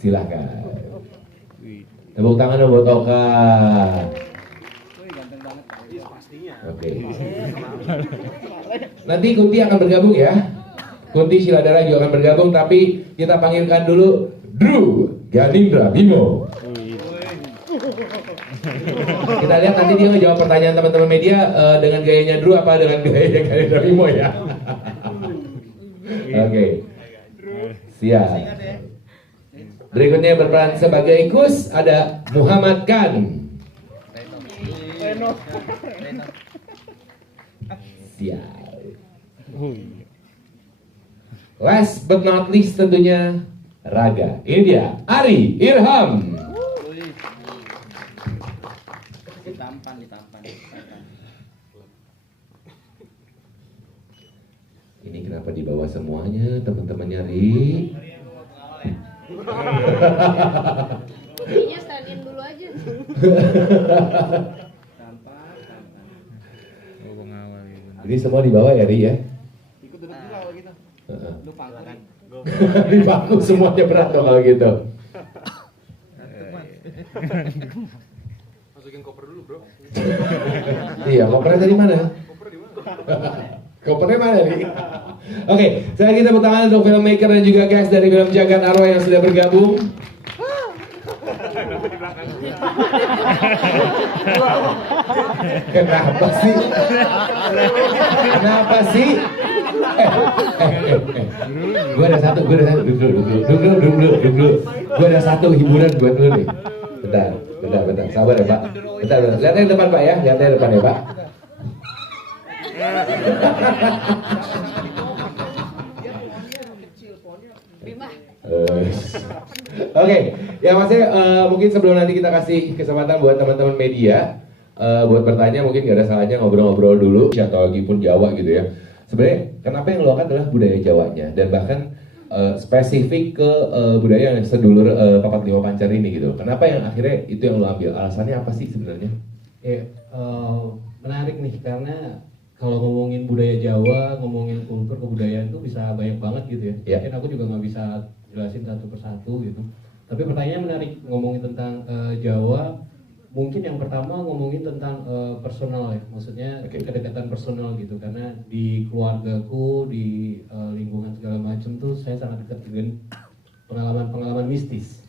Silahkan. Tepuk tangan dong buat Oka. Oke. Nanti Kunti akan bergabung ya. Kunti Shiladara juga akan bergabung, tapi kita panggilkan dulu Drew Ganindra Bimo. Kita lihat nanti dia ngejawab pertanyaan teman-teman media dengan gayanya Drew apa dengan gaya Ganindra Bimo ya. Oke. Siap. Berikutnya berperan sebagai Kus ada Muhammad Khan. Siap. Last but not least tentunya Raga. Ini dia Ari Irham. Ini kenapa dibawa semuanya teman-temannya Ri? Buktinya stand-in dulu aja. Jadi semua dibawa ya Ri ya? Ikut duduk juga kalau gitu. Lu pangku kan? Di bangku semuanya berat dong kalau gitu. Masukin koper dulu bro. Iya, kopernya tadi mana? Kopernya mana nih? Oke, saya kita tepuk tangan untuk filmmaker dan juga cast dari film Jagat Arwah yang sudah bergabung. Kenapa sih? Kenapa sih? Gue ada satu, duduk. Gue ada satu hiburan buat lu nih. Bentar, sabar ya Pak. Bentar. Lihat yang depan Pak ya, lihat yang depan ya Pak. Oke, ya maksudnya mungkin sebelum nanti kita kasih kesempatan buat teman-teman media buat bertanya, mungkin gak ada salahnya ngobrol-ngobrol dulu atau lagi pun Jawa gitu ya. Sebenarnya kenapa yang lo angkat adalah budaya Jawanya dan bahkan spesifik ke budaya yang sedulur Papat Lima Pancar ini gitu. Kenapa yang akhirnya itu yang lo ambil? Alasannya apa sih sebenarnya? Ya, menarik nih karena kalau ngomongin budaya Jawa, ngomongin kultur kebudayaan itu bisa banyak banget gitu ya. Yeah. Mungkin aku juga nggak bisa jelasin satu persatu gitu. Tapi pertanyaannya menarik ngomongin tentang Jawa. Mungkin yang pertama ngomongin tentang personal ya, maksudnya kedekatan personal gitu. Karena di keluargaku, di lingkungan segala macam tuh saya sangat dekat dengan pengalaman-pengalaman mistis.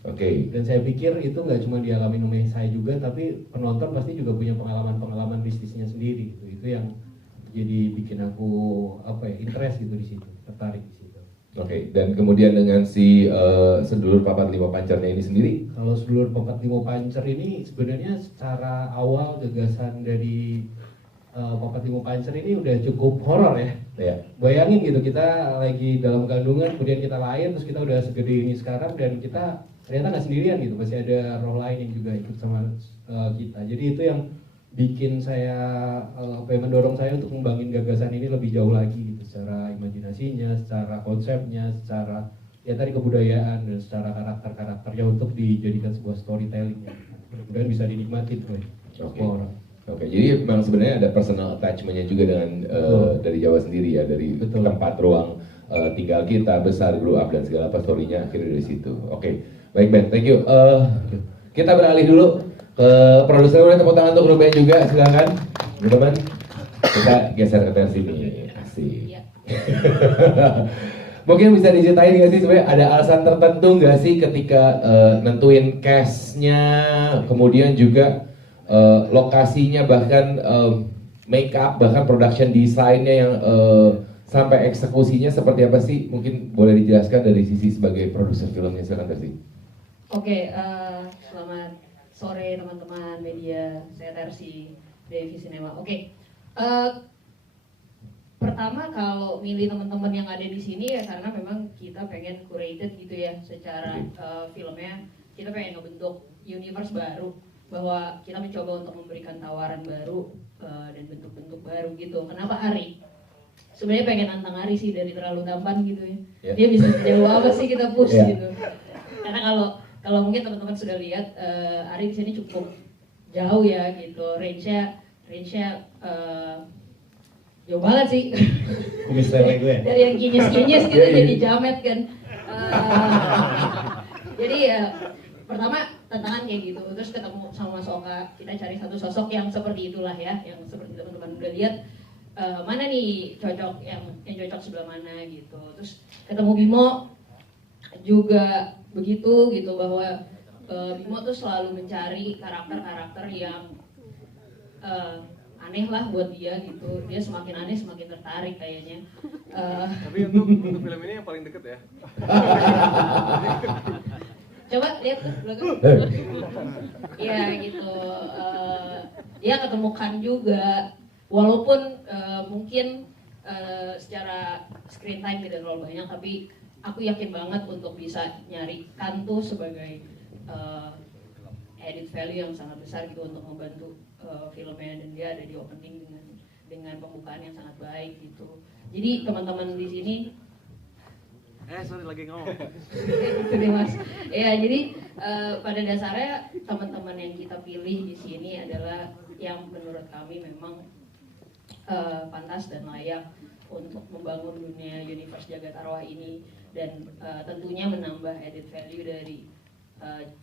Dan saya pikir itu nggak cuma dialami oleh saya juga, tapi penonton pasti juga punya pengalaman-pengalaman mistisnya sendiri gitu. Itu yang jadi bikin aku interest gitu di situ, tertarik di situ. Dan kemudian dengan si sedulur Papat Lima Pancarnya ini sendiri? Kalau sedulur Papat Lima Pancar ini sebenarnya secara awal gagasan dari Papat Lima Pancar ini udah cukup horor ya. Bayangin gitu, kita lagi dalam kandungan, kemudian kita lahir, terus kita udah segede ini sekarang dan kita ternyata nggak sendirian gitu, masih ada roh lain yang juga ikut sama kita. Jadi itu yang bikin saya mendorong saya untuk membangun gagasan ini lebih jauh lagi gitu, secara imajinasinya, secara konsepnya, secara ya tadi kebudayaan dan secara karakter-karakternya untuk dijadikan sebuah storytelling yang mudah-mudahan bisa dinikmati oleh semua orang. Jadi memang sebenarnya ada personal attachment-nya juga dengan dari Jawa sendiri ya, dari tempat ruang tinggal kita, besar, grow up dan segala apa story-nya akhirnya dari situ. Baik Ben, thank you. Kita beralih dulu ke produser, boleh tepuk tangan untuk Ruben juga, silakan teman-teman. Kita geser ke versi ini, asik. Mungkin bisa diceritain nggak sih sebenarnya ada alasan tertentu nggak sih ketika nentuin cast-nya, kemudian juga lokasinya, bahkan make up, bahkan production design-nya yang sampai eksekusinya seperti apa sih? Mungkin boleh dijelaskan dari sisi sebagai produser filmnya, silakan Tersi. Selamat sore teman-teman media, saya Tersi dari Visinema. Pertama kalau milih teman-teman yang ada di sini ya karena memang kita pengen curated gitu ya secara filmnya, kita pengen ngebentuk universe baru, bahwa kita mencoba untuk memberikan tawaran baru dan bentuk-bentuk baru gitu. Kenapa Ari? Sebenarnya pengen nantang Ari sih dari Terlalu Tampan gitu ya. Dia bisa sejauh apa sih kita push gitu. Karena kalau mungkin teman-teman sudah lihat Ari di sini cukup jauh ya gitu. Range-nya jauh banget sih. Kumis lele gue. Dari yang kinyes-kinyes gitu jadi jamet kan. Jadi ya pertama tantangan kayak gitu, terus ketemu sama Mas Oka, kita cari satu sosok yang seperti itulah ya, yang seperti teman-teman udah lihat mana nih cocok yang cocok sebelah mana gitu. Terus ketemu Bimo juga begitu gitu, bahwa Bimo tuh selalu mencari karakter-karakter yang aneh lah buat dia gitu. Dia semakin aneh semakin tertarik kayaknya. Tapi untuk film ini yang paling deket ya. Coba lihat tuh belakang. Iya gitu. Dia ketemukan juga, walaupun mungkin secara screen time tidak terlalu banyak, tapi aku yakin banget untuk bisa nyari Kanto sebagai edit value yang sangat besar gitu untuk membantu filmnya, dan dia ada di opening dengan pembukaan yang sangat baik gitu. Jadi teman-teman di sini Sorry lagi ngomong. itu deh Mas. Ya jadi pada dasarnya teman-teman yang kita pilih di sini adalah yang menurut kami memang pantas dan layak untuk membangun dunia universe Jagat Arwah ini, dan tentunya menambah edit value dari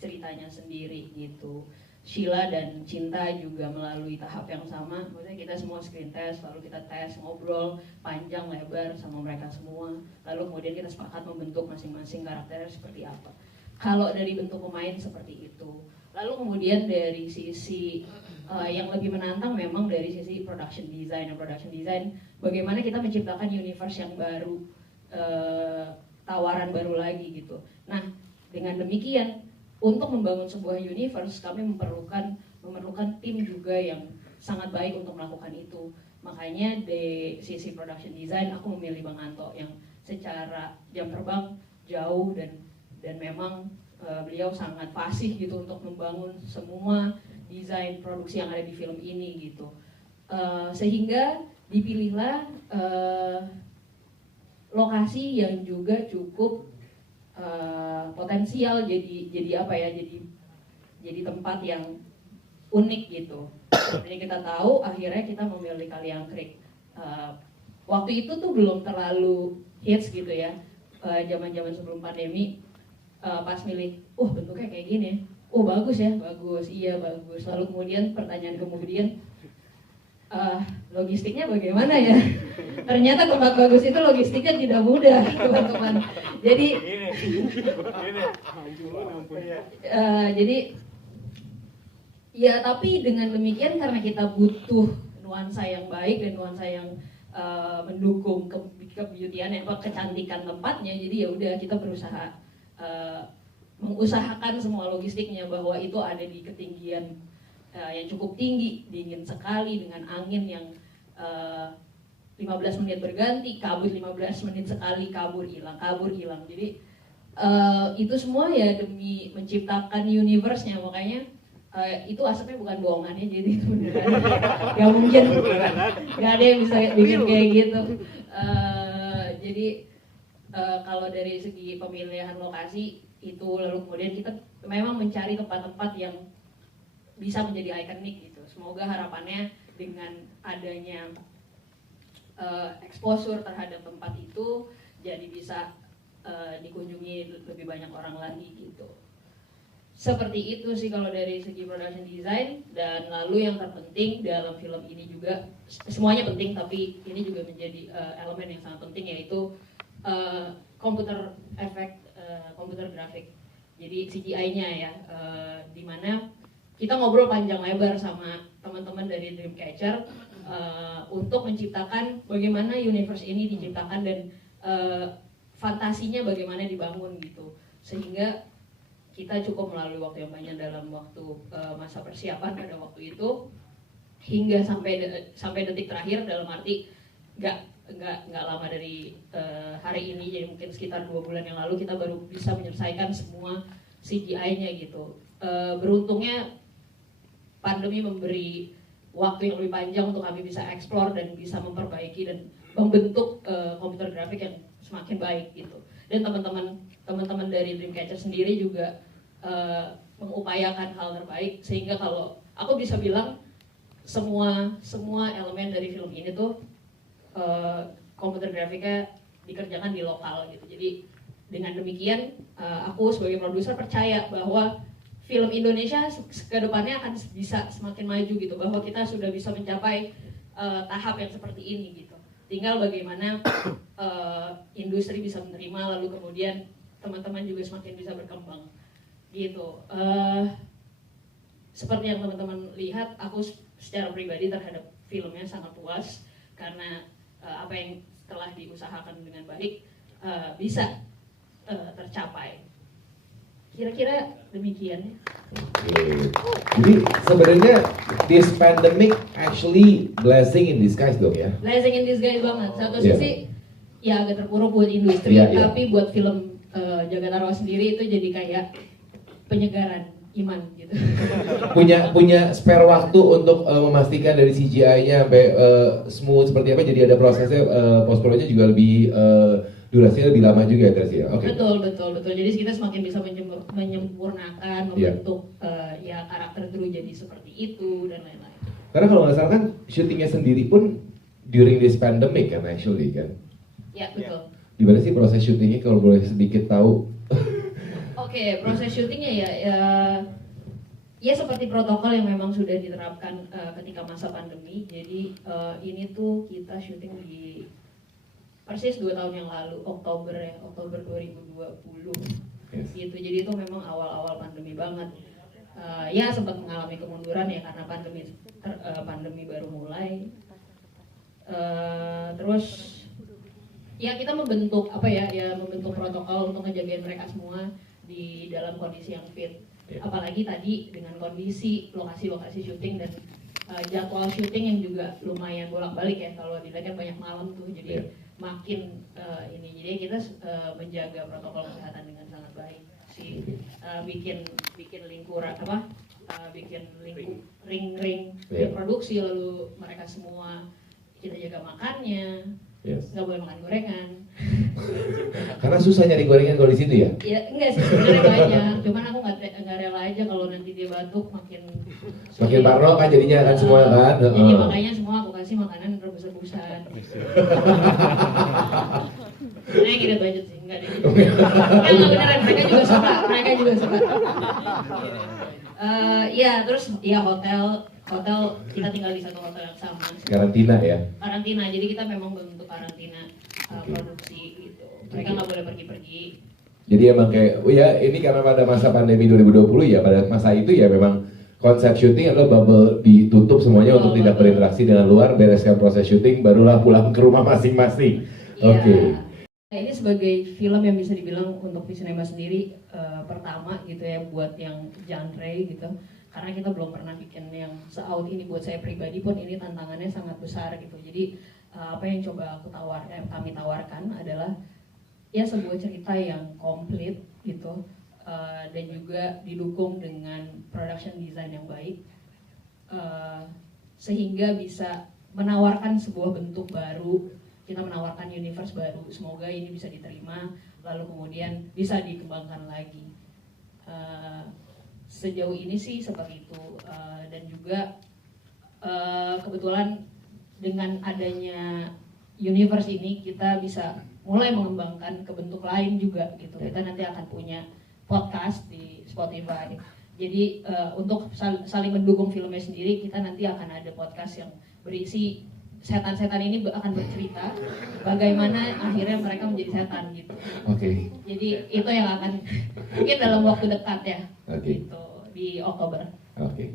ceritanya sendiri gitu. Sheila dan Cinta juga melalui tahap yang sama, maksudnya kita semua screen test, lalu kita tes, ngobrol panjang lebar sama mereka semua, lalu kemudian kita sepakat membentuk masing-masing karakternya seperti apa. Kalau dari bentuk pemain seperti itu, lalu kemudian dari sisi yang lebih menantang memang dari sisi production design. Production design, bagaimana kita menciptakan universe yang baru, tawaran baru lagi gitu. Nah, dengan demikian untuk membangun sebuah universe kami memerlukan tim juga yang sangat baik untuk melakukan itu. Makanya di sisi production design aku memilih Bang Anto yang secara jam terbang jauh, dan memang beliau sangat fasih gitu untuk membangun semua desain produksi yang ada di film ini gitu. Sehingga dipilihlah lokasi yang juga cukup potensial jadi apa ya, jadi tempat yang unik gitu. Jadi kita tahu akhirnya kita memilih Kaliangkrik. Waktu itu tuh belum terlalu hits gitu ya, zaman-zaman sebelum pandemi. Pas milih, bentuknya kayak gini, bagus ya, bagus, iya bagus. Lalu kemudian pertanyaan kemudian, logistiknya bagaimana ya? Ternyata tempat bagus itu logistiknya tidak mudah, teman-teman. Jadi ya tapi dengan demikian karena kita butuh nuansa yang baik dan nuansa yang mendukung kebeautyan, kecantikan tempatnya. Jadi ya udah kita berusaha mengusahakan semua logistiknya, bahwa itu ada di ketinggian yang cukup tinggi, dingin sekali dengan angin yang 15 menit berganti, kabut 15 menit sekali, kabur hilang. Jadi itu semua ya demi menciptakan universe-nya. Makanya itu asapnya bukan bohongannya, jadi itu beneran. Gak mungkin, gak ada yang bisa bikin kayak gitu. Jadi kalau dari segi pemilihan lokasi itu, lalu kemudian kita memang mencari tempat-tempat yang bisa menjadi ikonik gitu. Semoga harapannya dengan adanya exposure terhadap tempat itu jadi bisa dikunjungi lebih banyak orang lagi gitu. Seperti itu sih kalau dari segi production design. Dan lalu yang terpenting dalam film ini juga, semuanya penting tapi ini juga menjadi elemen yang sangat penting, yaitu computer effect, computer graphic. Jadi CGI-nya ya, dimana kita ngobrol panjang lebar sama teman-teman dari Dreamcatcher untuk menciptakan bagaimana universe ini diciptakan dan fantasinya bagaimana dibangun gitu, sehingga kita cukup melalui waktu yang panjang dalam waktu masa persiapan pada waktu itu hingga sampai detik terakhir, dalam arti nggak lama dari hari ini, jadi mungkin sekitar 2 bulan yang lalu kita baru bisa menyelesaikan semua CGI-nya gitu. Beruntungnya pandemi memberi waktu yang lebih panjang untuk kami bisa explore dan bisa memperbaiki dan membentuk komputer grafik yang semakin baik gitu. Dan teman-teman dari Dreamcatcher sendiri juga mengupayakan hal terbaik, sehingga kalau aku bisa bilang semua elemen dari film ini tuh komputer grafiknya dikerjakan di lokal gitu. Jadi dengan demikian aku sebagai produser percaya bahwa film Indonesia ke depannya akan bisa semakin maju gitu, bahwa kita sudah bisa mencapai tahap yang seperti ini gitu. Tinggal bagaimana industri bisa menerima, lalu kemudian teman-teman juga semakin bisa berkembang gitu. Seperti yang teman-teman lihat, aku secara pribadi terhadap filmnya sangat puas karena apa yang telah diusahakan dengan baik bisa tercapai. Kira-kira demikian ya. Jadi sebenarnya this pandemic actually blessing in disguise dong ya. Blessing in disguise banget. Satu Yeah. sisi ya agak terpuruk buat industri, Yeah, yeah. tapi buat film Jagat Tarwa sendiri itu jadi kayak penyegaran iman gitu. Punya spare waktu untuk memastikan dari CGI-nya sampai smooth seperti apa, jadi ada prosesnya post pro-nya juga lebih durasinya lebih lama juga ya Tracy ya. Oke. Betul. Jadi kita semakin bisa menyempurnakan, membentuk ya karakter kru jadi seperti itu dan lain-lain. Karena kalau nggak salah kan syutingnya sendiri pun during this pandemic kan actually kan. Ya betul. Gimana sih proses syutingnya kalau boleh sedikit tahu? Oke, proses syutingnya ya seperti protokol yang memang sudah diterapkan ketika masa pandemi. Jadi ini tuh kita syuting di persis 2 tahun yang lalu, Oktober 2020 Yes. gitu. Jadi itu memang awal-awal pandemi banget. Ya sempat mengalami kemunduran ya karena pandemi baru mulai. Terus ya kita membentuk membentuk protokol untuk ngejagain mereka semua di dalam kondisi yang fit. Apalagi tadi dengan kondisi lokasi-lokasi syuting dan jadwal syuting yang juga lumayan bolak-balik ya, kalau dilihat kan banyak malam tuh, jadi makin jadi kita menjaga protokol kesehatan dengan sangat baik sih. Bikin ring produksi, lalu mereka semua kita jaga makannya. Yes. Nggak boleh makan gorengan. Karena susah nyari gorengan kalau di situ ya. Ya enggak sih, sebenarnya banyak. Cuman aku nggak rela aja kalau nanti dia batuk makin Parno kan jadinya kan semua kan. Jadi makanya semua aku kasih makanan rebus-rebusan. Sebenarnya kita budget sih, enggak deh. Enggak beneran, mereka juga suka. Ya terus ya hotel kita tinggal di satu hotel yang sama. Karantina ya. Karantina, jadi kita memang bentuk karantina produksi gitu. Mereka nggak boleh pergi-pergi. Jadi emang kayak, ini karena pada masa pandemi 2020 ya, pada masa itu ya memang konsep syuting adalah bubble ditutup semuanya untuk tidak berinteraksi dengan luar, bereskan proses syuting, barulah pulang ke rumah masing-masing. Oke. Nah, ini sebagai film yang bisa dibilang untuk Visinema sendiri pertama gitu ya, buat yang genre gitu. Karena kita belum pernah bikin yang se-out ini, buat saya pribadi pun ini tantangannya sangat besar gitu. Jadi apa yang coba kami tawarkan adalah ya sebuah cerita yang komplit gitu, dan juga didukung dengan production design yang baik, sehingga bisa menawarkan sebuah bentuk baru. Kita menawarkan universe baru, semoga ini bisa diterima, lalu kemudian bisa dikembangkan lagi. Sejauh ini sih seperti itu, dan juga kebetulan dengan adanya universe ini kita bisa mulai mengembangkan ke bentuk lain juga gitu. Kita nanti akan punya podcast di Spotify. Jadi untuk saling mendukung filmnya sendiri, kita nanti akan ada podcast yang berisi setan-setan ini akan bercerita bagaimana akhirnya mereka menjadi setan gitu. Oke. Jadi itu yang akan mungkin dalam waktu dekat ya. Oke. Gitu, di Oktober. Oke.